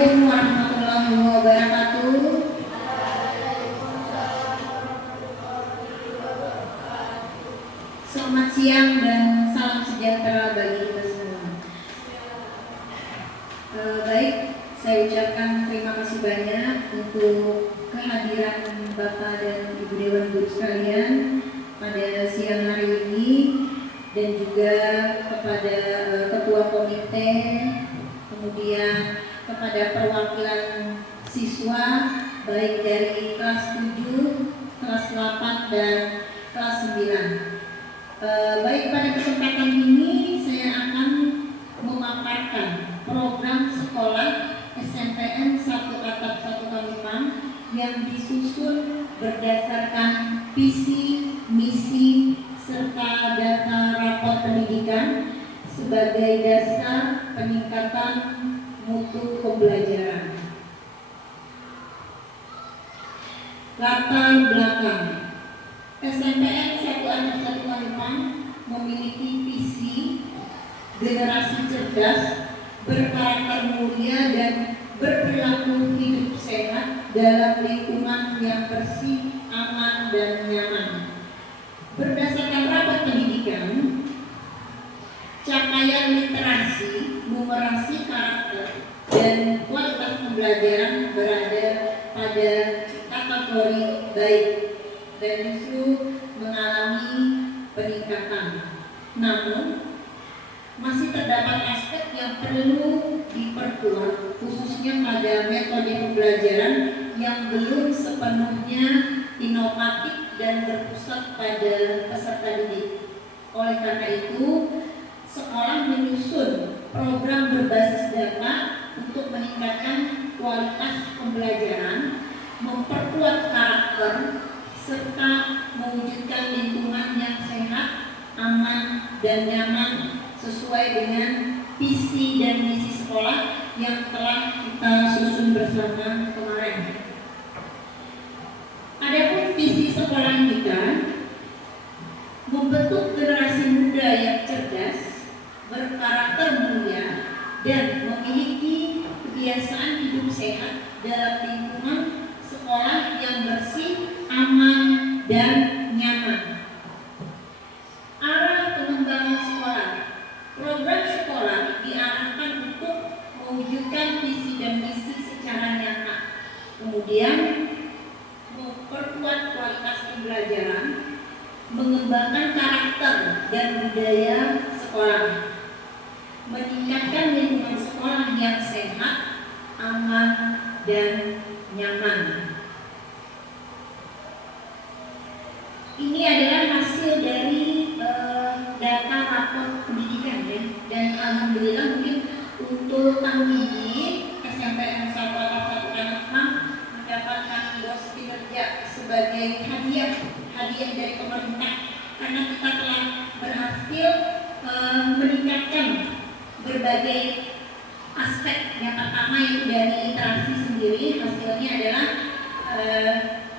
Warahmatullahi wabarakatuh. Selamat siang dan salam sejahtera bagi kita semua. Baik, saya ucapkan terima kasih banyak untuk kehadiran Bapak dan Ibu Dewan Guru sekalian pada siang hari ini, dan juga kepada Ketua Komite, kemudian kepada perwakilan siswa baik dari kelas 7, kelas 8, dan kelas 9. Baik, pada kesempatan ini saya akan memaparkan program sekolah SMPN 1 Atap 1 Kalimpang yang disusun berdasarkan visi, misi, serta data rapor pendidikan sebagai dasar peningkatan mutu pembelajaran. Latar belakang SMPN 1 Atap 1 Kalimpang memiliki visi generasi cerdas, berkarakter mulia, dan berperilaku hidup sehat dalam lingkungan yang bersih, aman, dan nyaman. Berdasarkan rapor pendidikan, capaian literasi, numerasi, karakter, dan kualitas pembelajaran berada pada kategori baik dan justru mengalami peningkatan. Namun, masih terdapat aspek yang perlu diperkuat, khususnya pada metode pembelajaran yang belum sepenuhnya inovatif dan berpusat pada peserta didik. Oleh karena itu, sekolah menyusun program berbasis data untuk meningkatkan kualitas pembelajaran, memperkuat karakter, serta mewujudkan lingkungan yang sehat, aman, dan nyaman sesuai dengan visi dan misi sekolah yang telah kita susun bersama kemarin. Adapun visi sekolah kita membentuk generasi muda yang cerdas, berkarakter mulia, dan memiliki kebiasaan hidup sehat dalam lingkungan sekolah yang bersih, aman, dan nyaman. Arah pengembangan sekolah. Program sekolah diarahkan untuk mewujudkan visi dan misi secara nyata, kemudian memperkuat kualitas pembelajaran, mengembangkan karakter dan budaya sekolah, meningkatkan lingkungan sekolah yang sehat, aman, dan nyaman. Ini adalah hasil dari data rapor pendidikan ya, dan alhamdulillah mungkin untuk tahun ini SMPN 1 Atap 1 Kalimpang mendapatkan BOS kinerja sebagai hadiah dari pemerintah karena kita telah berhasil meningkatkan berbagai aspek. Yang pertama itu dari literasi sendiri, hasilnya adalah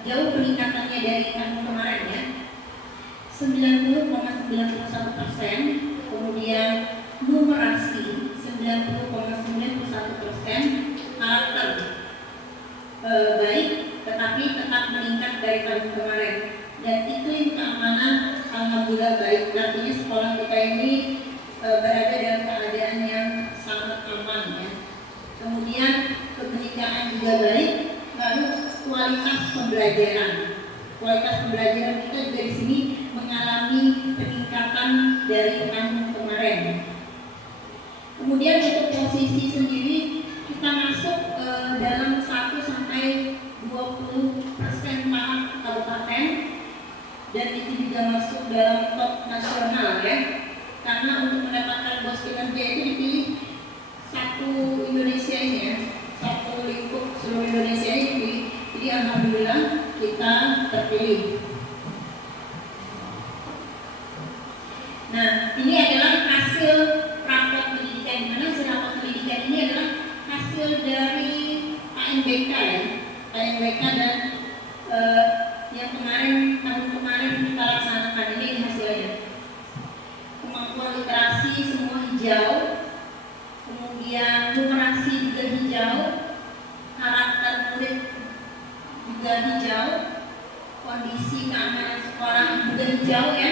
jauh peningkatannya dari tahun kemarin ya, 90,91%, kemudian numerasi 90,91%, karakter baik tetapi tetap meningkat dari tahun kemarin, dan iklim keamanan alhamdulillah baik. Artinya sekolah kita ini berada dalam keadaan yang sangat aman ya. Kemudian kebenekaan juga baik. Lalu kualitas pembelajaran kita juga di sini mengalami peningkatan dari tahun kemarin. Kemudian untuk posisi sendiri kita masuk dalam 1-20% tahap kabupaten, dan itu juga masuk dalam top nasional ya. Karena untuk mendapatkan BOS kinerja itu dipilih satu Indonesia ini ya, satu lingkup seluruh Indonesia ini dipilih. Jadi alhamdulillah kita terpilih. Nah, ini adalah hasil rapor pendidikan, di mana hasil rapor pendidikan ini adalah hasil dari ANBK ya, ANBK dan yang tahun kemarin kita laksanakan. Ini hasilnya. Kemampuan literasi semua hijau, kemudian numerasi juga hijau, hijau ya.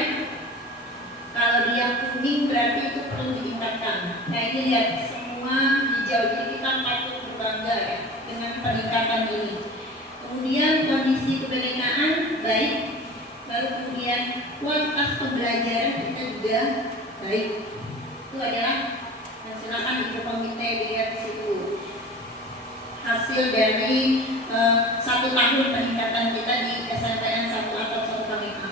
Kalau dia kuning berarti itu perlu ditingkatkan. Nah ini lihat semua hijau, jadi kita patut berbangga ya dengan peningkatan ini. Kemudian kondisi kebenekaan baik, lalu kemudian kualitas pembelajaran kita juga baik. Itu adalah, dan silakan ibu komite dilihat di situ hasil dari 1 tahun peningkatan kita di SNPN 1 atau 1 Pamekasan.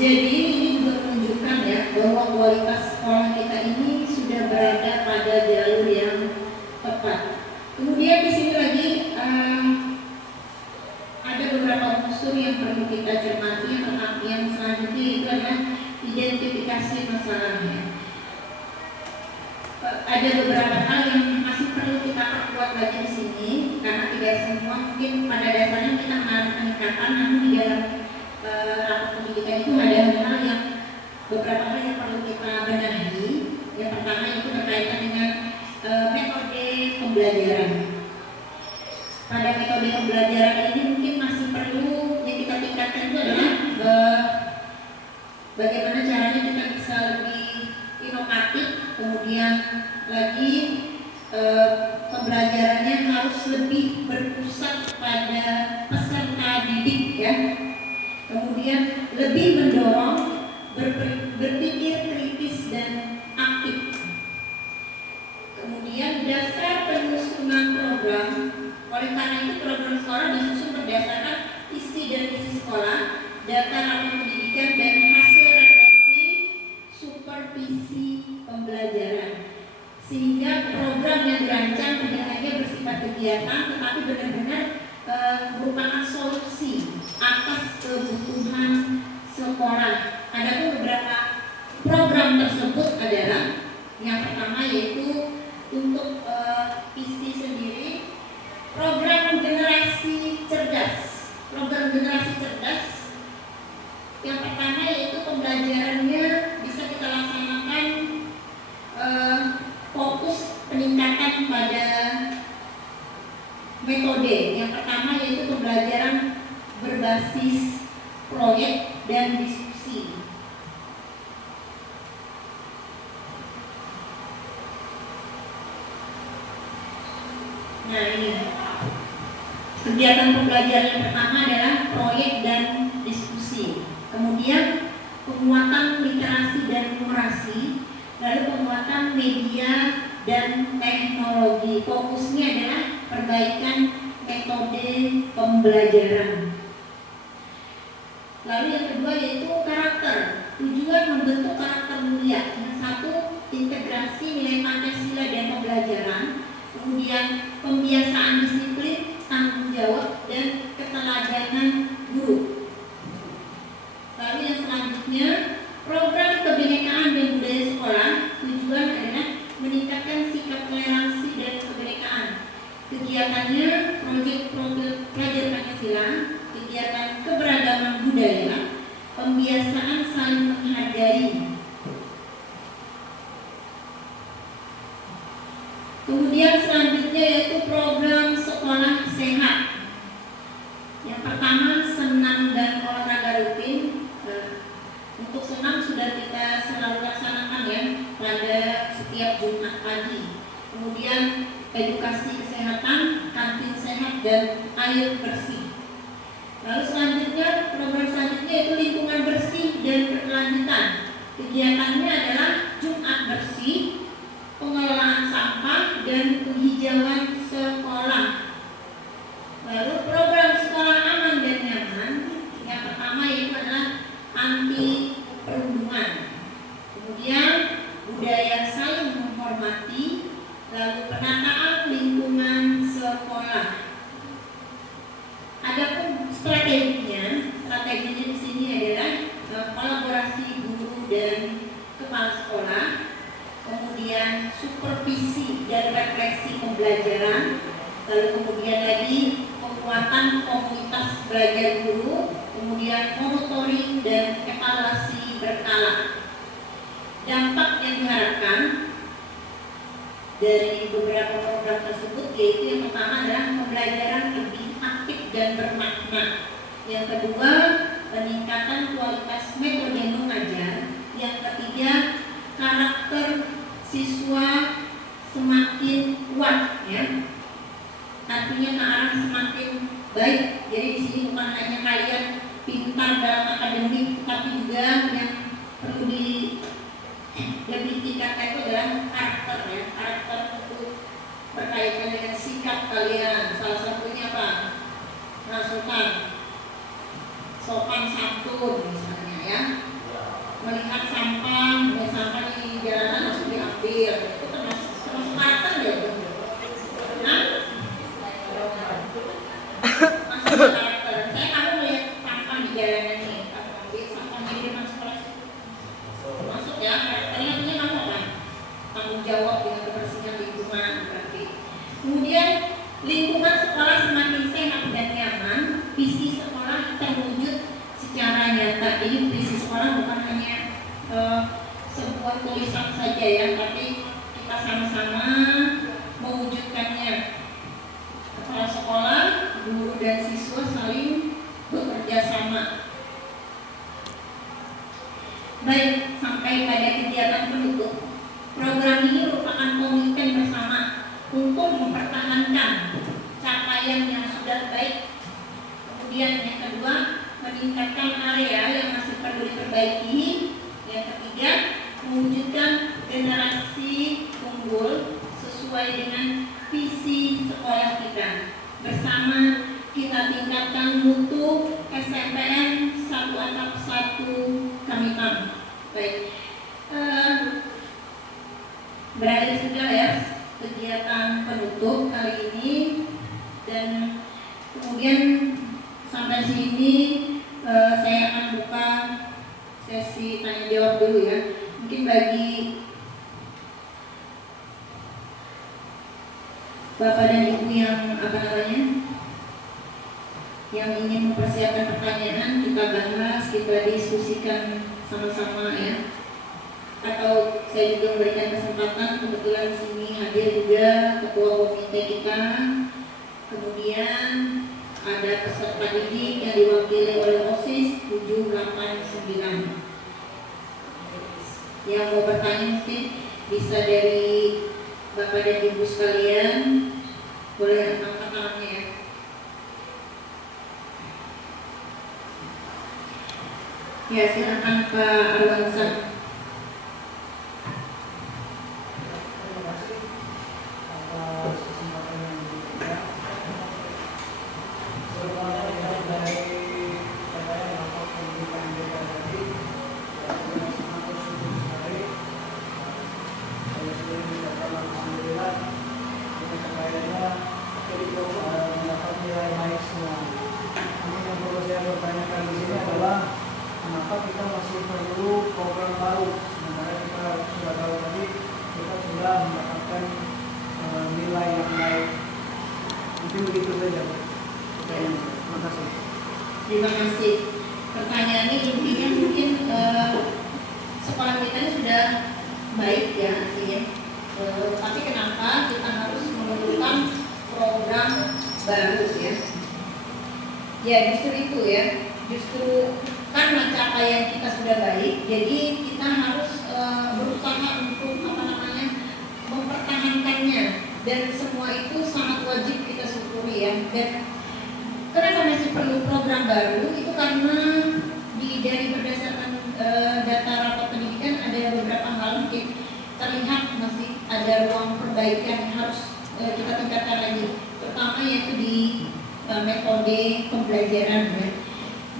Jadi ini juga menunjukkan ya bahwa kualitas sekolah kita ini sudah berada pada jalur yang tepat. Kemudian di sini lagi ada beberapa unsur yang perlu kita cermati. Yang selanjutnya itu adalah identifikasi masalahnya. Ada beberapa hal yang masih perlu kita perkuat lagi di sini karena tidak semua mungkin pada dasarnya kita mengalami peningkatan, namun di dalam rapat pendidikan itu ada hal yang beberapa hal yang perlu kita benahi. Yang pertama itu berkaitan dengan metode pembelajaran. Pada metode pembelajaran ini mungkin masih perlu yang kita tingkatkan itu adalah bagaimana caranya kita bisa lebih inovatif. Kemudian lagi pembelajarannya harus lebih berpusat pada peserta didik ya. Kemudian lebih mendorong berpikir kritis dan aktif. Kemudian dasar penyusunan program, oleh karena itu program sekolah disusun berdasarkan isi dan visi sekolah, data rapat pendidikan dan hasil refleksi supervisi pembelajaran, sehingga program yang dirancang tidak hanya bersifat kegiatan tetapi benar-benar merupakan solusi atas kebutuhan sekolah. Ada beberapa program tersebut adalah yang pertama yaitu untuk visi sendiri program generasi cerdas. Program generasi cerdas yang pertama yaitu pembelajarannya bisa kita laksanakan fokus peningkatan pada metode. Yang pertama yaitu pembelajaran berbasis proyek dan diskusi. Nah ini kegiatan pembelajaran yang pertama adalah proyek dan diskusi. Kemudian penguatan literasi dan numerasi, lalu penguatan media dan teknologi. Fokusnya adalah perbaikan metode pembelajaran. Lalu yang kedua yaitu karakter. Tujuan membentuk karakter mulia. Yang satu, integrasi nilai Pancasila dan pembelajaran. Kemudian pembiasaan disiplin, tanggung jawab, dan keteladanan guru. Lalu yang selanjutnya, program kebinekaan dan budaya sekolah. Tujuan adalah meningkatkan sikap toleransi dan kebinekaan. Kegiatannya proyek pelajar Pancasila, kegiatan keberagaman budaya, pembiasaan saling menghargai. Kemudian selanjutnya yaitu program sekolah sehat. Yang pertama senam dan olahraga rutin. Untuk senam sudah kita selalu laksanakan ya pada setiap Jumat pagi. Kemudian edukasi kesehatan, kantin sehat dan air bersih. Lalu selanjutnya program selanjutnya yaitu lingkungan bersih dan berkelanjutan. Kegiatannya adalah Jumat bersih, pengelolaan sampah dan penghijauan sekolah. Lalu program sekolah aman dan nyaman. Yang pertama yaitu adalah anti perundungan. Kemudian budaya saling menghormati. Lalu penataan lingkungan sekolah. Adapun strateginya di sini adalah kolaborasi guru dan kepala sekolah. Kemudian supervisi dan refleksi pembelajaran, lalu kemudian lagi penguatan komunitas belajar guru, kemudian monitoring dan evaluasi berkala. Dampak yang diharapkan dari beberapa program tersebut, yaitu yang pertama adalah pembelajaran lebih aktif dan bermakna. Yang kedua, peningkatan kualitas metode mengajar. Yang ketiga, karakter siswa semakin kuat, ya. Artinya ke arah semakin baik. Jadi di sini bukan hanya kalian pintar dalam akademik, tapi juga yang perlu lebih tingkatkan itu adalah karakter, ya. Karakter itu berkaitan dengan sikap kalian. Salah satunya apa? Rasukan, sopan santun misalnya, ya. Melihat sampah, di jalanan langsung diambil, itu termasuk karakter ya. Nah, masuk karakter. Kamu melihat sampah di jalanan nih, kamu ambil sampahnya di depan sekolah, masuk ya karakternya. Punya kamu apa? Tanggung jawab dengan kebersihan lingkungan berarti. Kemudian lingkungan sekolah semakin sehat dan nyaman. Visi sekolah terwujud secara nyata. Jadi visi sekolah bukan hanya sebuah tulisan saja, ya, tapi kita sama-sama mewujudkannya. Kepala sekolah, guru dan siswa saling bekerja sama. Baik, sampai pada kegiatan penutup. Program ini merupakan komitmen bersama untuk mempertahankan capaian yang sudah baik. Kemudian yang kedua, meningkatkan area yang masih perlu diperbaiki. Yang ketiga, mewujudkan generasi unggul sesuai dengan visi sekolah kita. Bersama kita tingkatkan mutu SMPN 1 atap 1 Kamitam. Baik, berakhir sudah, ya, kegiatan penutup kali ini, dan kemudian sampai sini saya akan buka sesi tanya jawab dulu, ya. Mungkin bagi Bapak dan Ibu yang yang ingin mempersiapkan pertanyaan, kita bahas, kita diskusikan sama-sama, ya. Atau saya juga memberikan kesempatan, kebetulan sini hadir juga ketua komite kita, kemudian ada peserta didik yang diwakili oleh OSIS 789. Yang mau bertanya mungkin bisa dari Bapak dan Ibu sekalian, boleh angkat tangannya, ya. Ya, silakan Pak Arwansyah. Terima kasih. Pertanyaannya intinya mungkin sekolah kita ini sudah baik, ya, artinya. Tapi kenapa kita harus memerlukan program baru, ya? Ya, justru itu, ya. Justru karena capaian kita sudah baik, jadi kita harus berusaha untuk mempertahankannya, dan semua itu sangat wajib kita syukuri, ya. Dan kenapa masih perlu program baru? Itu karena dari berdasarkan data rapat pendidikan ada beberapa hal mungkin terlihat masih ada ruang perbaikan yang harus kita tingkatkan lagi. Pertama yaitu di metode pembelajaran, ya.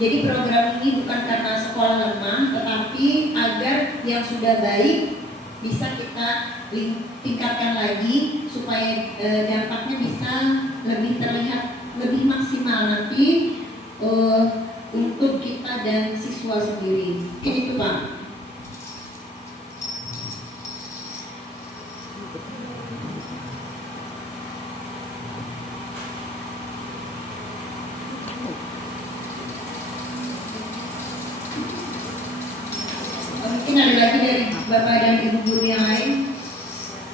Jadi program ini bukan karena sekolah lemah, tetapi agar yang sudah baik bisa kita tingkatkan lagi supaya dampaknya bisa lebih terlihat, lebih maksimal nanti untuk kita dan siswa sendiri. Mungkin itu, Pak. Mungkin ada lagi dari Bapak dan Ibu guru yang lain.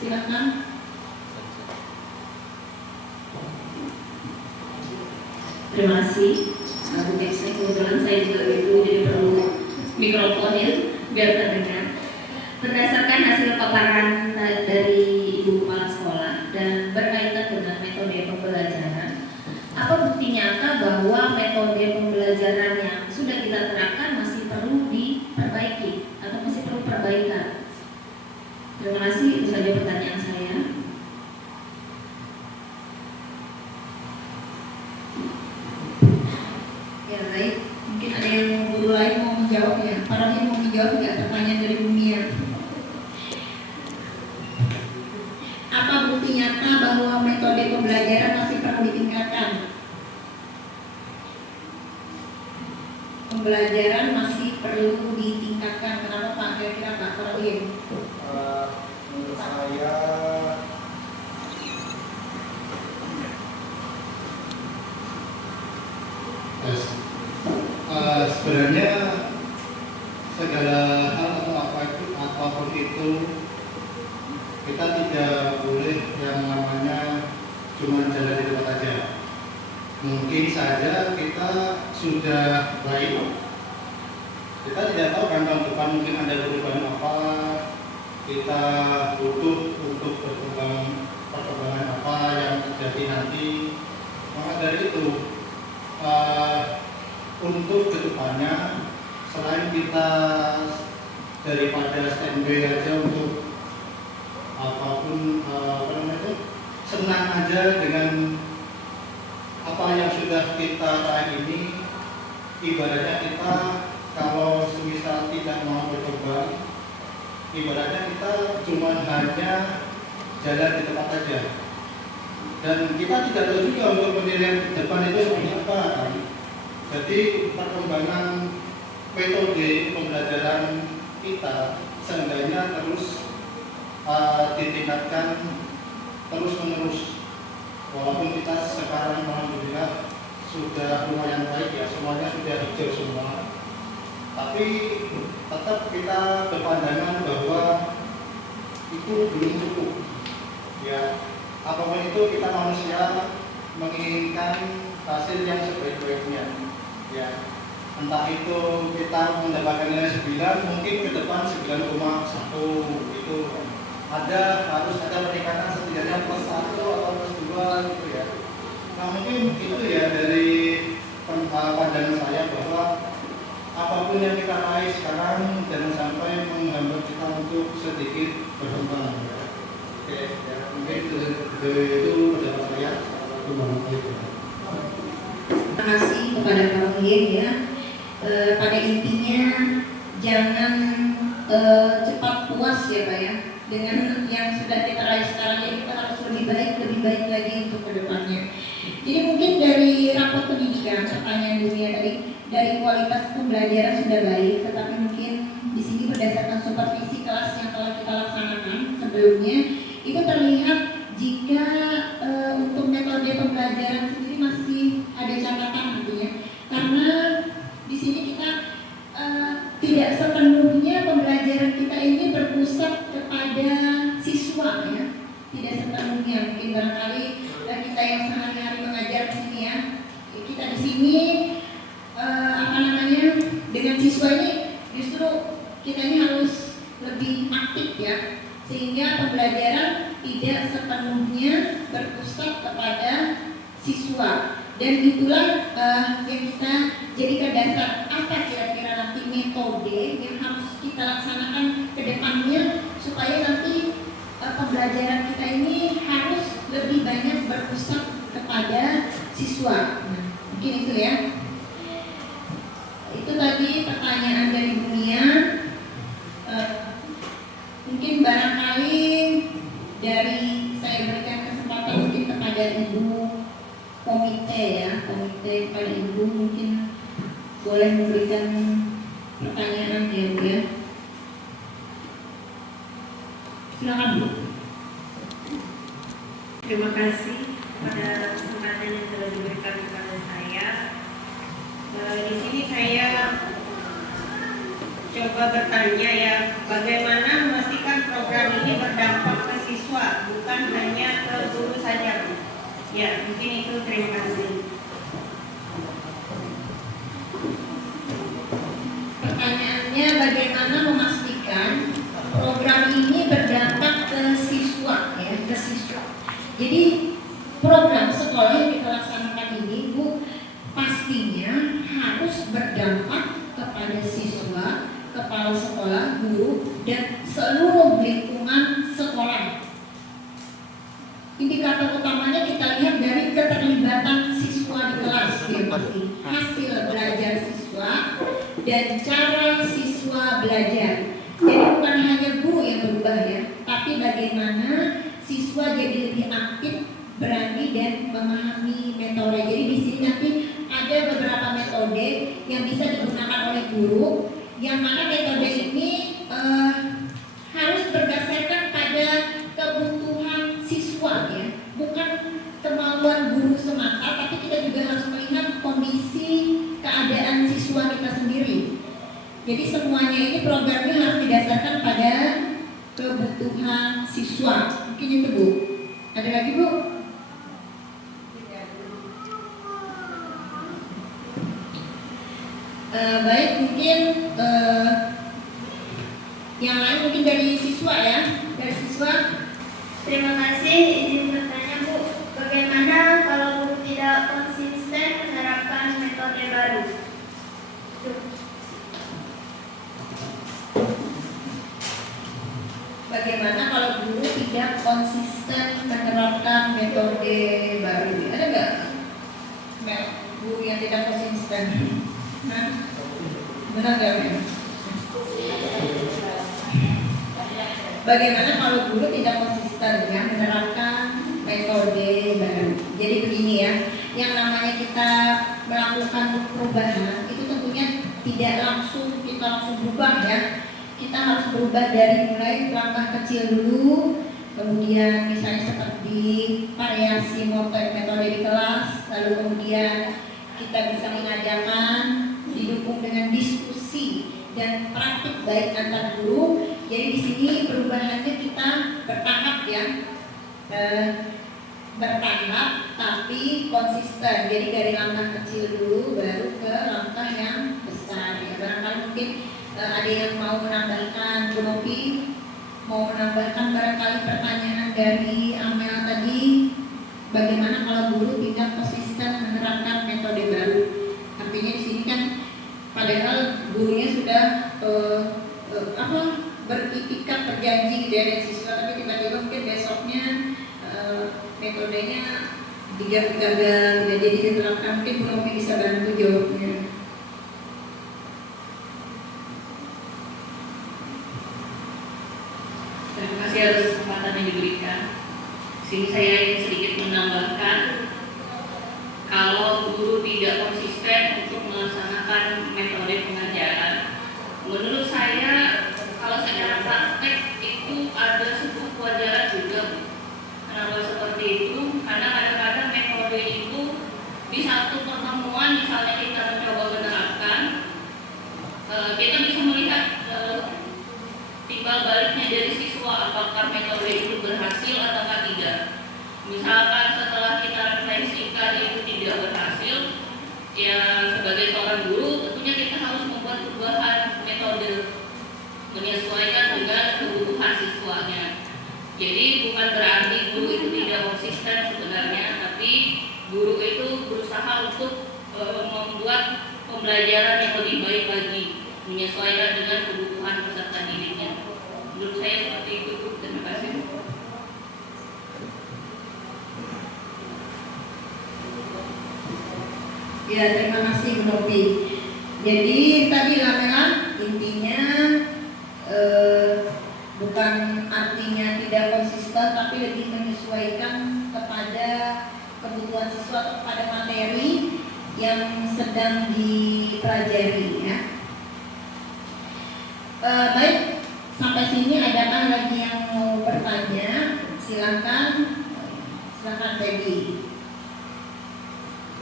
Silakan. Terima kasih. Bu Desi, kebetulan saya juga itu jadi perlu mikrofonin biar terdengar. Berdasarkan hasil paparan dari Ibu Kepala Sekolah dan berkaitan dengan metode pembelajaran, apa bukti nyata bahwa metode pembelajaran yang sudah kita terapkan masih perlu diperbaiki atau masih perlu perbaikan? Terima kasih, itu saja pertanyaan saya. Ya baik, mungkin ada yang guru lain mau menjawab ya. Para yang mau menjawab nggak pertanyaan dari Bu Mia? Apa bukti nyata bahwa metode pembelajaran masih perlu ditingkatkan? Pembelajaran masih perlu ditingkatkan. Kenapa Pak? Kira-kira Pak Korwin? Menurut saya sebenarnya segala hal atau apapun itu kita tidak boleh yang namanya cuma jalan di tempat aja. Mungkin saja kita sudah baik, kita tidak tahu kan tahun depan mungkin ada perubahan apa, kita butuh untuk perkembangan apa yang terjadi nanti. Maka dari itu untuk kedepannya, selain kita daripada standby aja untuk apapun senang aja dengan apa yang sudah kita raih ini, ibaratnya kita kalau semisal tidak mau berkembang, ibaratnya kita cuma hanya jalan di tempat aja, dan kita tidak tahu juga untuk penilaian depan itu seperti apa kan? Jadi perkembangan metode pembelajaran kita seenggaknya terus ditingkatkan terus menerus. Walaupun kita sekarang alhamdulillah sudah lumayan baik ya, semuanya sudah hijau semua, tapi tetap kita berpandangan bahwa itu belum cukup ya. Apapun itu kita manusia menginginkan hasil yang sebaik-baiknya ya. Entah itu kita mendapatkan nilai 9, mungkin ke depan 9,1 itu harus ada peningkatan setidaknya plus 1 atau plus 2 gitu ya. Nah mungkin itu ya dari pandangan saya bahwa apapun yang kita raih sekarang jangan sampai menghambat kita untuk sedikit berkembang ya. Oke ya, mungkin itu pendapat saya. Terima kasih kepada Pak Wien ya. Pada intinya jangan cepat puas ya Pak ya dengan yang sudah kita raih sekarang, jadi kita harus lebih baik lagi untuk kedepannya. Jadi mungkin dari rapot pendidikan, pertanyaan dunia tadi, dari kualitas pembelajaran sudah baik, tetapi mungkin di sini berdasarkan supervisi kelas yang telah kita laksanakan sebelumnya, itu terlihat jika untuk metode pembelajaran sendiri masih ada catatan gitu ya, karena di sini kita tidak sepenuhnya pembelajaran kita ini berpusat kepada siswa ya, tidak sepenuhnya. Mungkin barangkali kita yang sehari-hari mengajar di sini ya, kita di sini dengan siswa ini justru kita ini harus lebih aktif ya, sehingga pembelajaran tidak sepenuhnya berpusat kepada siswa. Dan itulah yang kita jadikan dasar apa kira-kira nanti metode yang harus kita laksanakan ke depannya supaya nanti pembelajaran kita ini harus lebih banyak berpusat kepada siswa. Mungkin itu ya. Itu tadi pertanyaan dari dunia. Mungkin barangkali dari saya berikan kesempatan mungkin kepada Ibu komite ya, komite kepada Ibu mungkin boleh memberikan pertanyaan ya Bu ya. Silakan Bu. Terima kasih pada kesempatan yang telah diberikan kepada saya. Di sini saya coba bertanya ya, bagaimana memastikan program ini berdampak ke siswa, bukan hanya ke guru saja. Ya, mungkin itu. Terima kasih. Jadi program sekolah yang kita laksanakan ini Bu pastinya harus berdampak kepada siswa, kepala sekolah, guru, dan seluruh lingkungan sekolah. Indikator utamanya kita lihat dari keterlibatan siswa di kelas, ya pasti hasil belajar siswa dan cara siswa belajar. Jadi bukan hanya guru yang berubah ya, tapi bagaimana siswa jadi lebih aktif, berani dan memahami metode. Jadi di sini nanti ada beberapa metode yang bisa digunakan oleh guru, yang mana metode ini harus berdasarkan pada kebutuhan siswa ya, bukan kemauan guru semata, tapi kita juga harus melihat kondisi keadaan siswa kita sendiri. Jadi semuanya ini programnya harus didasarkan pada kebutuhan siswa. Mungkin itu Bu. Ada lagi Bu? Baik, mungkin yang lain mungkin dari siswa ya. Dari siswa. Terima kasih, izin bertanya Bu, bagaimana kalau guru tidak konsisten menerapkan metode baru? Bagaimana kalau guru tidak konsisten menerapkan metode baru? Ada nggak guru yang tidak konsisten? Nah, benar nggak Mel? Bagaimana kalau guru tidak konsisten dengan menerapkan metode baru? Jadi begini ya, yang namanya kita melakukan perubahan itu tentunya tidak langsung kita langsung berubah ya. Kita harus berubah dari mulai langkah kecil dulu, kemudian misalnya seperti variasi metode di kelas, lalu kemudian kita bisa mengajarkan didukung dengan diskusi dan praktik baik antar guru. Jadi di sini perubahannya kita bertahap ya, bertahap tapi konsisten. Jadi dari langkah kecil dulu baru ke langkah yang besar. Ya, barangkali mungkin ada yang mau menambahkan, Bu Novi mau menambahkan barangkali pertanyaan dari Amel tadi, bagaimana kalau guru tidak konsisten menerapkan metode baru? Artinya di sini kan padahal gurunya sudah beritikat berjanji dengan siswa, tapi tiba-tiba mungkin besoknya metodenya gagal, tidak jadi diterapkan. Mungkin Bu Novi bisa bantu jawabnya. Terima kasih atas kesempatan yang diberikan. Sini saya ingin sedikit menambahkan, kalau guru tidak konsisten untuk melaksanakan metode pengajaran, menurut saya kalau secara praktek itu ada sebuah kewajaran juga. Kenapa seperti itu? Karena kadang-kadang metode itu di satu pertemuan misalnya kita mencoba menerapkan, kita bisa melihat timbal baliknya dari siswa, apakah metode itu berhasil atau tidak. Misalkan setelah kita refleksikan itu tidak berhasil, ya sebagai seorang guru tentunya kita harus membuat perubahan metode menyesuaikan dengan kebutuhan siswanya. Jadi bukan berarti guru itu tidak konsisten sebenarnya, tapi guru itu berusaha untuk membuat pembelajaran yang lebih baik lagi, menyesuaikan dengan kebutuhan peserta didiknya. Menurut saya seperti itu. Terima kasih. Ya, terima kasih Bu Novi. Jadi tadi Lamelan intinya bukan artinya tidak konsisten, tapi lebih menyesuaikan kepada kebutuhan siswa atau kepada materi yang sedang dipelajari ya. Baik, sampai sini adakah lagi yang mau bertanya? Silakan Peggy.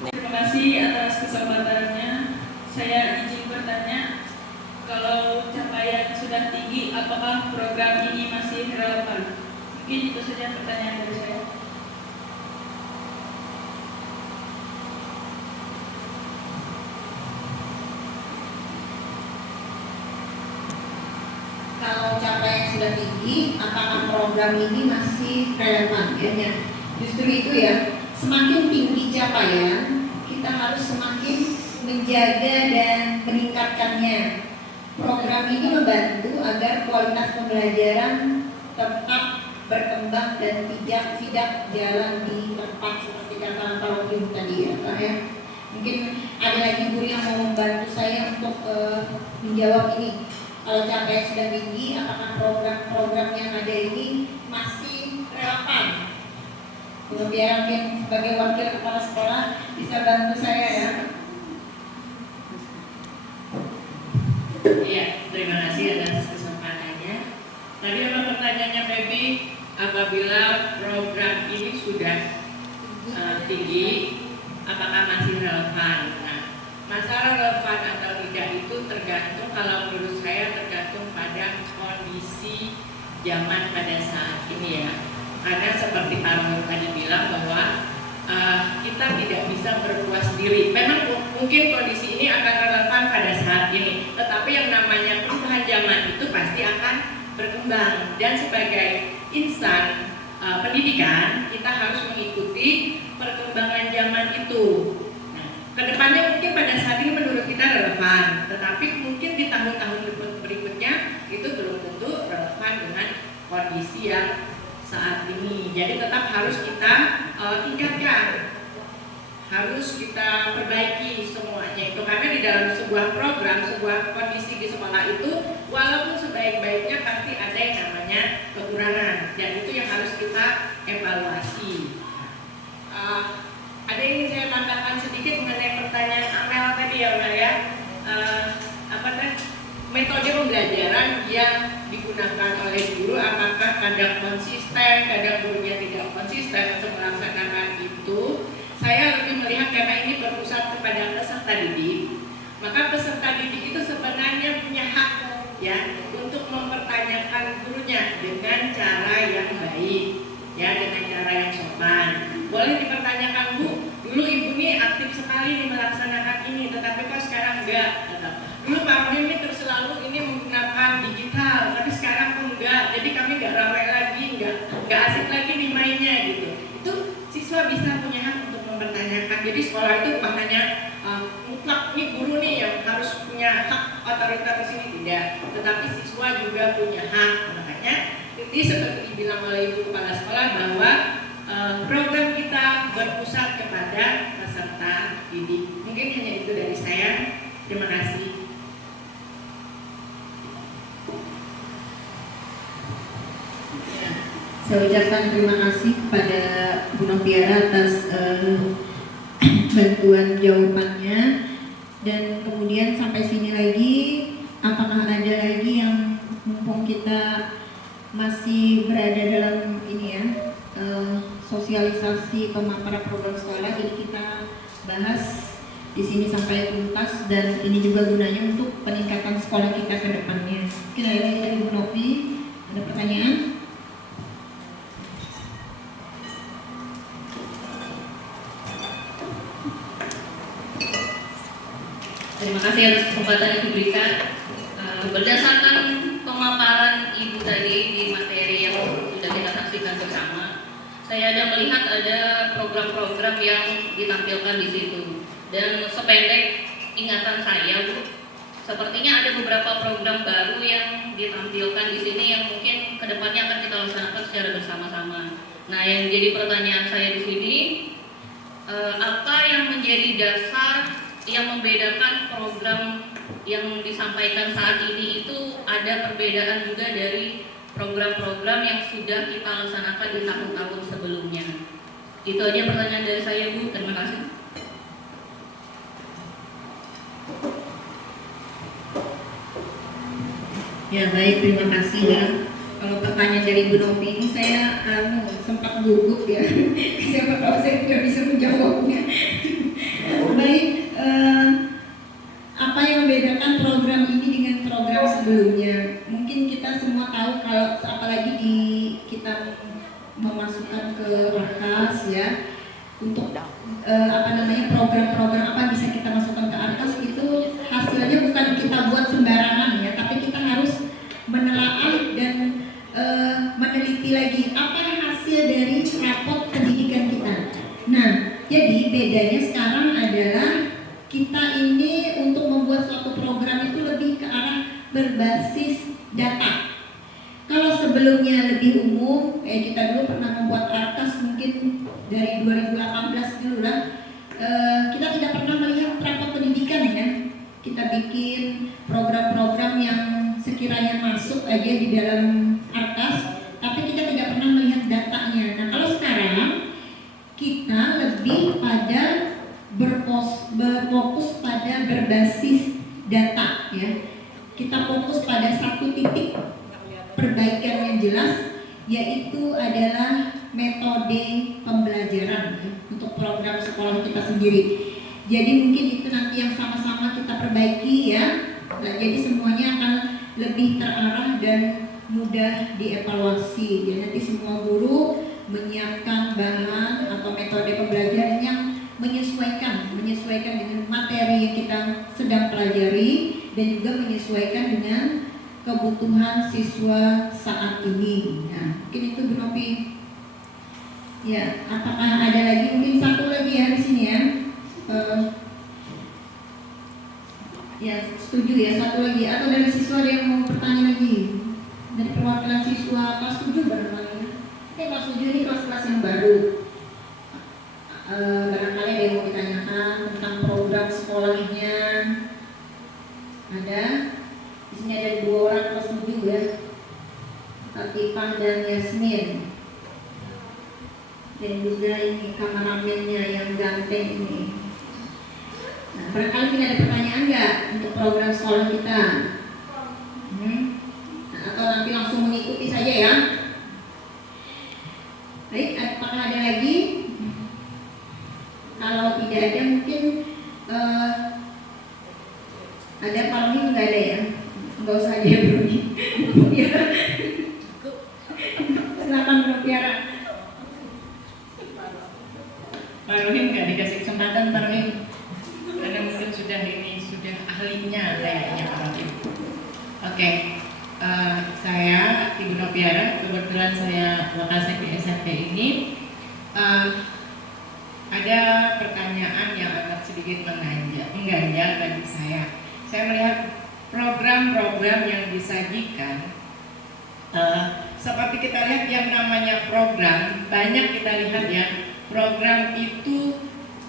Terima kasih atas kesempatannya. Saya izin bertanya, kalau capaian sudah tinggi, apakah program ini masih relevan? Mungkin itu saja pertanyaan dari saya. Kalau capaian sudah tinggi, apakah program ini masih relevan? Ya, Justru itu ya, semakin tinggi capaian, kita harus semakin menjaga dan meningkatkannya. Program ini membantu agar kualitas pembelajaran tetap berkembang dan tidak jalan di tempat seperti kata Pak Ibu tadi ya Pak ya. Mungkin ada lagi guru yang mau membantu saya untuk menjawab ini. Kalau capaian sudah tinggi, apakah program-program yang ada ini masih relevan? Biar mungkin sebagai wakil kepala sekolah bisa bantu saya ya. Iya, terima kasih atas kesempatannya. Tadi ada pertanyaannya Feby, apabila program ini sudah tinggi, apakah masih relevan? Nah, masalah relevan atau tidak itu tergantung, kalau menurut saya tergantung pada kondisi zaman pada saat ini ya. Karena seperti Pak Rohim tadi bilang bahwa kita tidak bisa berpuas diri. Memang mungkin kondisi ini akan relevan pada saat ini, tetapi yang namanya perubahan zaman itu pasti akan berkembang. Dan sebagai insan pendidikan, kita harus mengikuti perkembangan zaman itu. Nah, kedepannya mungkin pada saat ini menurut kita relevan, tetapi mungkin di tahun-tahun berikutnya itu belum tentu relevan dengan kondisi yang saat ini. Jadi tetap harus kita tingkatkan, harus kita perbaiki semuanya itu, karena di dalam sebuah program, sebuah kondisi di sekolah itu walaupun sebaik-baiknya pasti ada yang namanya kekurangan, dan itu yang harus kita evaluasi. Ada yang ingin saya tambahkan sedikit mengenai pertanyaan Amel tadi ya Mbak ya. Metode pembelajaran yang digunakan oleh guru, apakah kadang konsisten, kadang gurunya tidak konsisten untuk melaksanakan itu. Saya lebih melihat karena ini berpusat kepada peserta didik, maka peserta didik itu sebenarnya punya hak ya untuk mempertanyakan gurunya dengan cara yang baik, ya dengan cara yang sopan. Boleh dipertanyakan, Bu, dulu Ibu ini aktif sekali nih melaksanakan ini, tetapi kok sekarang enggak? Dulu Pak Rohim ini terus selalu ini menggunakan digital, tapi sekarang kok enggak. Jadi kami enggak ramai lagi, enggak asik lagi nih mainnya gitu. Itu siswa bisa punya hak untuk mempertanyakan. Jadi sekolah itu bukan hanya mutlak nih guru nih yang harus punya hak otoritas ini, tidak, tetapi siswa juga punya hak. Makanya ini seperti dibilang oleh Ibu Kepala Sekolah bahwa program kita berpusat kepada peserta didik. Mungkin hanya itu dari saya. Terima kasih. Saya ucapkan terima kasih kepada Bu Noviara atas bantuan jawabannya, dan kemudian sampai sini lagi, apakah ada lagi yang mumpung kita masih berada dalam ini ya sosialisasi pemaparan program sekolah, jadi kita bahas di sini sampai tuntas, dan ini juga gunanya untuk peningkatan sekolah kita ke depannya. Mungkin ada lagi dari Bu Novi, ada pertanyaan? Terima kasih atas kesempatan yang diberikan. Berdasarkan pemaparan Ibu tadi di materi yang sudah kita saksikan bersama, saya ada melihat ada program-program yang ditampilkan di situ. Dan sependek ingatan saya, Bu, sepertinya ada beberapa program baru yang ditampilkan di sini yang mungkin kedepannya akan kita laksanakan secara bersama-sama. Nah, yang jadi pertanyaan saya di sini, apa yang menjadi dasar yang membedakan program yang disampaikan saat ini itu ada perbedaan juga dari program-program yang sudah kita laksanakan di tahun-tahun sebelumnya? Itu aja pertanyaan dari saya, Bu. Terima kasih. Ya baik, terima kasih ya. Kalau pertanyaan dari Bu Novi ini saya sempat gugup ya. Siapa tahu saya tidak bisa menjawabnya. Baik, apa yang membedakan program ini dengan program sebelumnya? Mungkin kita semua tahu kalau apalagi kita memasukkan ke Arkas ya, untuk program-program apa bisa kita masukkan ke Arkas, itu hasilnya bukan kita buat sembarangan ya, tapi kita harus menelaah dan meneliti lagi apa hasil dari rapot pendidikan bedanya sekarang adalah kita ini untuk membuat suatu program itu lebih ke arah berbasis data. Kalau sebelumnya lebih umum, kita dulu pernah membuat arkas mungkin dari 2018 dulu lah, kita tidak pernah melihat rapat pendidikan ya. Kita bikin program-program yang sekiranya masuk aja di dalam arkas, tapi kita tidak pernah melihat datanya. Nah kalau sekarang kita lebih pada berfokus pada berbasis data ya. Kita fokus pada satu titik perbaikan yang jelas, yaitu adalah metode pembelajaran ya, untuk program sekolah kita sendiri. Jadi mungkin itu nanti yang sama-sama kita perbaiki ya. Nah, jadi semuanya akan lebih terarah dan mudah dievaluasi. Jadi nanti semua guru menyiapkan bahan atau metode pembelajaran yang menyesuaikan dengan materi yang kita sedang pelajari dan juga menyesuaikan dengan kebutuhan siswa saat ini. Nah, mungkin itu Bu Nopi. Ya, apakah ada lagi? Mungkin satu lagi ya di sini ya. Ya, setuju ya, satu lagi. Atau dari siswa ada yang mau bertanya lagi? Dari perwakilan siswa kelas 7 barangkali. Kelas 7 ini kelas-kelas yang baru. Barangkali ada yang mau ditanyakan tentang program sekolahnya. Ada? Di sini ada 2 orang kelas 7 ya. Latifah dan Yasmin. Dan juga ini kameramennya yang ganteng ini. Nah, barangkali tidak ada pertanyaan nggak untuk program sekolah kita? Nah, atau nanti langsung mengikuti saja ya. Baik, apakah ada lagi? Kalau tidak ada mungkin ada paling nggak ada ya? Nggak usah ada dulu. Silakan Bu Tiara. Pak Rohim nggak dikasih kesempatan Pak Rohim, karena mungkin sudah ahlinya kayaknya Pak Rohim. Oke, saya Ibu Nopiara, kebetulan saya Wakasek SMP ini. Ada pertanyaan yang agak sedikit mengganjal bagi saya. Saya melihat program-program yang disajikan, seperti kita lihat yang namanya program, banyak kita lihat ya, program itu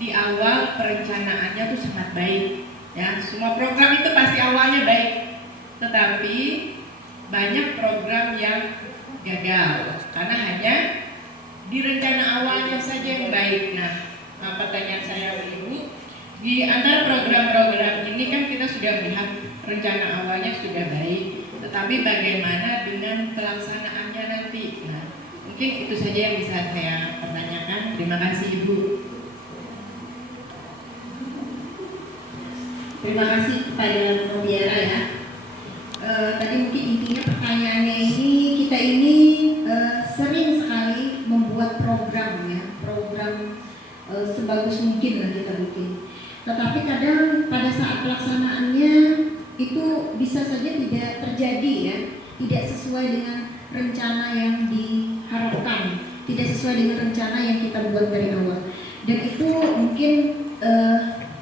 di awal perencanaannya tuh sangat baik ya. Semua program itu pasti awalnya baik, tetapi banyak program yang gagal karena hanya di rencana awalnya saja yang baik. Nah, pertanyaan saya Ibu, di antara program-program ini kan kita sudah melihat rencana awalnya sudah baik, tetapi bagaimana dengan pelaksanaannya nanti? Nah, mungkin itu saja yang bisa saya pertanyakan. Terima kasih Ibu. Terima kasih kepada Bu Tiara ya. Tadi mungkin intinya pertanyaannya ini, kita ini sering sekali membuat program ya, program sebagus mungkin lah kita bikin. Tetapi kadang pada saat pelaksanaannya itu bisa saja tidak terjadi ya, tidak sesuai dengan rencana yang diharapkan, tidak sesuai dengan rencana yang kita buat dari awal. Dan itu mungkin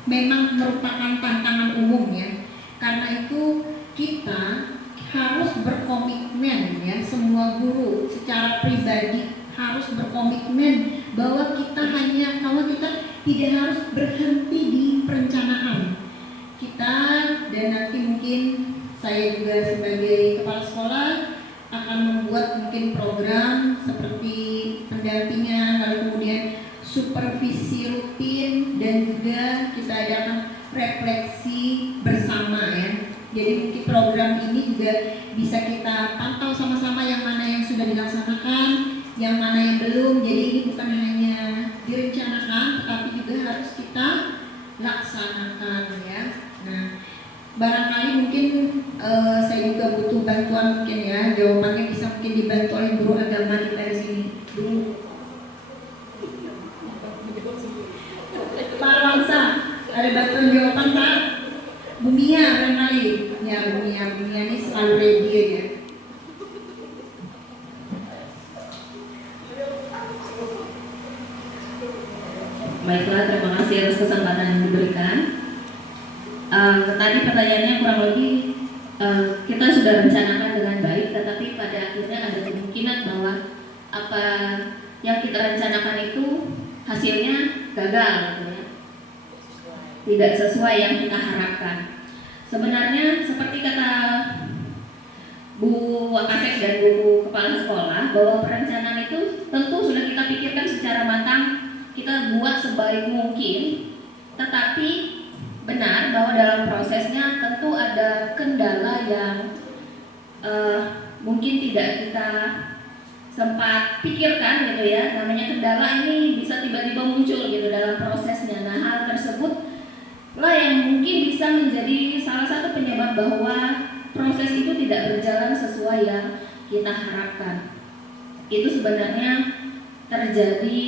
memang merupakan tantangan umum ya. Karena itu kita harus berkomitmen ya, semua guru secara pribadi harus berkomitmen bahwa kita tidak harus berhenti di perencanaan kita. Dan nanti mungkin saya juga sebagai kepala sekolah akan membuat mungkin program seperti pendampingan, lalu kemudian supervisi rutin, dan juga kita adakan refleksi bersama ya. Jadi mungkin program ini juga bisa kita pantau sama-sama yang mana yang sudah dilaksanakan, yang mana yang belum. Jadi ini bukan hanya direncanakan, tetapi juga harus kita laksanakan ya. Nah, barangkali mungkin saya juga butuh bantuan mungkin ya. Jawabannya bisa mungkin dibantu oleh guru agama kita di sini. Pak Ramsa, ada bantuan jawaban Pak? Bu Mia barangkali. Ya Bu Mia ini selalu ready aja. Baiklah, terima kasih atas kesempatan yang diberikan. Tadi pertanyaannya kurang lebih kita sudah rencanakan dengan baik, tetapi pada akhirnya ada kemungkinan bahwa apa yang kita rencanakan itu hasilnya gagal, gitu ya. Tidak sesuai yang kita harapkan. Sebenarnya seperti kata Bu Wakasek dan Bu Kepala Sekolah, bahwa perencanaan itu tentu sudah kita pikirkan secara matang, kita buat sebaik mungkin, tetapi benar bahwa dalam prosesnya tentu ada kendala yang mungkin tidak kita sempat pikirkan, gitu ya. Namanya kendala ini bisa tiba-tiba muncul gitu dalam prosesnya. Nah, hal tersebut lah yang mungkin bisa menjadi salah satu penyebab bahwa proses itu tidak berjalan sesuai yang kita harapkan. Itu sebenarnya terjadi,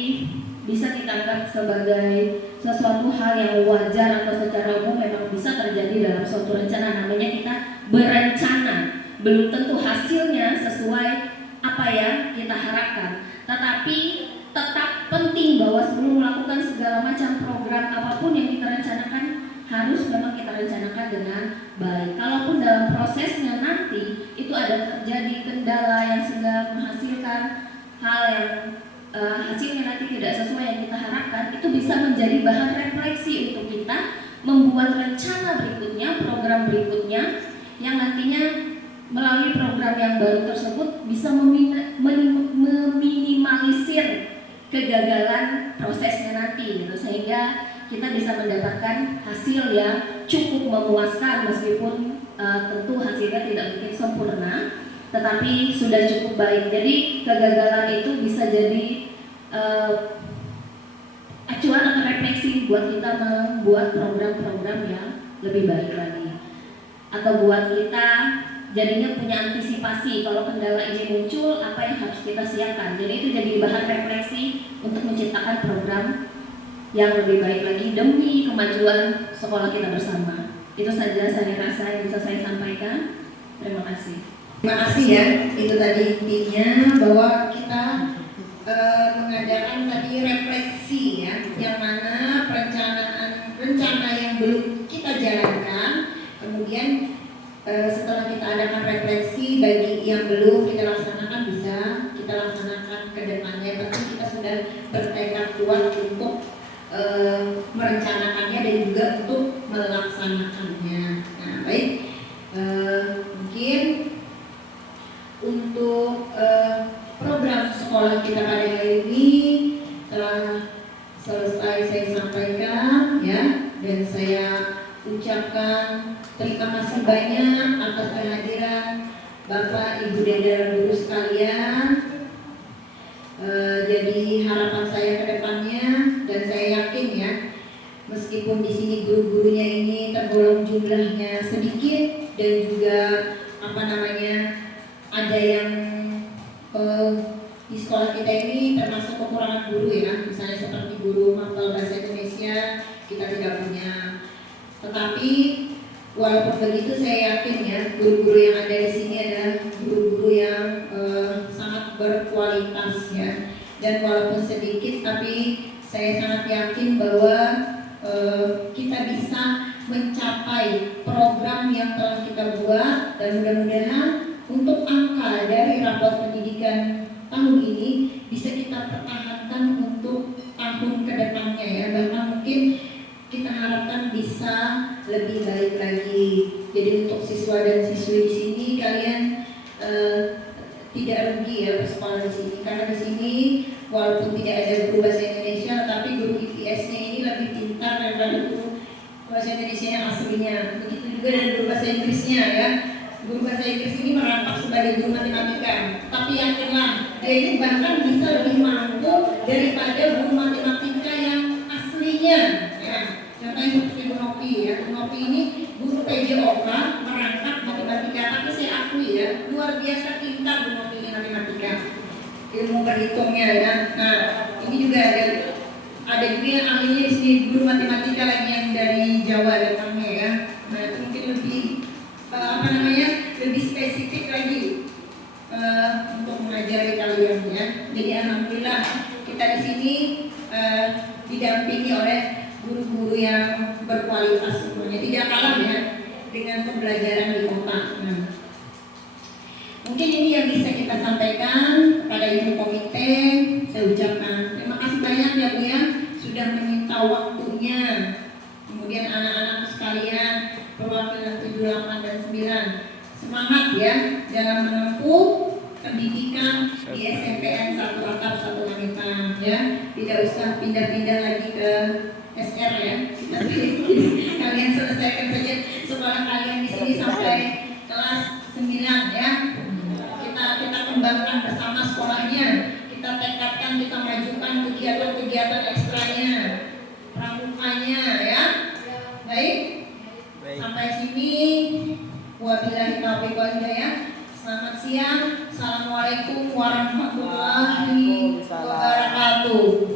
bisa kita anggap sebagai sesuatu hal yang wajar atau secara umum memang bisa terjadi dalam suatu rencana. Namanya kita berencana, belum tentu hasilnya sesuai apa yang kita harapkan, tetapi tetap penting bahwa sebelum melakukan segala macam program apapun yang kita rencanakan, harus memang kita rencanakan dengan baik. Kalaupun dalam prosesnya nanti itu ada terjadi kendala yang sehingga menghasilkan hal yang hasilnya nanti tidak sesuai yang kita harapkan, itu bisa menjadi bahan refleksi untuk kita membuat rencana berikutnya, program berikutnya, yang nantinya melalui program yang baru tersebut bisa meminimalisir kegagalan prosesnya nanti, gitu, sehingga kita bisa mendapatkan hasil yang cukup memuaskan, meskipun tentu hasilnya tidak mungkin sempurna, tetapi sudah cukup baik. Jadi kegagalan itu bisa jadi acuan atau refleksi buat kita membuat program-program yang lebih baik lagi, atau buat kita jadinya punya antisipasi kalau kendala ini muncul, apa yang harus kita siapkan. Jadi itu jadi bahan refleksi untuk menciptakan program yang lebih baik lagi demi kemajuan sekolah kita bersama. Itu saja saya rasa yang bisa saya sampaikan. Terima kasih. Terima kasih ya, itu tadi intinya bahwa kita mengadakan tadi refleksi ya, yang mana rencana yang belum kita jalankan, kemudian setelah kita adakan refleksi bagi yang belum kita laksanakan, bisa kita laksanakan ke depannya. Tapi kita sudah bertekad kuat untuk merencanakannya dan juga untuk melaksanakannya. Nah, baik, mungkin untuk program sekolah kita pada hari ini telah selesai saya sampaikan ya, dan saya ucapkan terima kasih banyak atas kehadiran Bapak, Ibu, dan guru sekalian. Jadi harapan saya ke depannya, dan saya yakin ya, meskipun di sini guru-gurunya ini tergolong jumlahnya sedikit dan juga ada yang di sekolah kita ini termasuk kekurangan guru ya, misalnya seperti guru hafal bahasa Indonesia kita tidak punya. Tetapi walaupun begitu saya yakin ya, guru-guru yang ada di sini adalah guru-guru yang sangat berkualitas ya. Dan walaupun sedikit, tapi saya sangat yakin bahwa kita bisa mencapai program yang telah kita buat, dan mudah-mudahan untuk angka dari rapor pendidikan tahun ini bisa kita pertahankan untuk tahun kedepannya ya. Bahkan mungkin kita harapkan bisa lebih baik lagi. Jadi untuk siswa dan siswi di sini, kalian tidak rugi ya bersekolah di sini, karena di sini walaupun tidak ada guru bahasa Indonesia, tapi guru IPS-nya ini lebih pintar daripada guru bahasa Indonesia yang aslinya. Begitu juga dengan guru bahasa Inggrisnya ya. Guru bahasa Inggris ini merangkap sebagai guru matematika, tapi yakinlah dia ini bahkan bisa lebih mampu daripada guru matematika yang aslinya ya. Contohnya seperti Bu Nopi ya, Bu Nopi ini guru PJOK merangkap matematika, tapi saya akui ya, luar biasa pintar Bu Nopi ini matematika, ilmu berhitungnya ya. Nah, ini juga ada juga yang ahlinya di sini, guru matematika lagi yang dari Jawa datangnya ya. Nah, itu mungkin lebih lebih spesifik lagi untuk mengajari kalian ya. Jadi alhamdulillah kita di sini didampingi oleh guru-guru yang berkualitas semuanya, tidak kalah ya dengan pembelajaran di kota. Nah, mungkin ini yang bisa kita sampaikan kepada ibu komite. Saya ucapkan terima kasih banyak ya Bu ya, sudah menyita waktunya. Kemudian anak-anak sekalian, perwakilan 7, 8, dan 9, semangat ya dalam menempuh pendidikan di SMPN 1 Atap 1 Wanita ya. Tidak usah pindah-pindah lagi ke SR ya. Kalian selesaikan saja sekolah kalian di sini sampai kelas 9 ya. Kita kembangkan bersama sekolahnya. Kita tekadkan, kita majukan kegiatan-kegiatan ekstranya, pramukanya ya. Baik. Sampai sini. Wabillahi taufiq wal hidayah. Selamat siang. Assalamualaikum warahmatullahi wabarakatuh.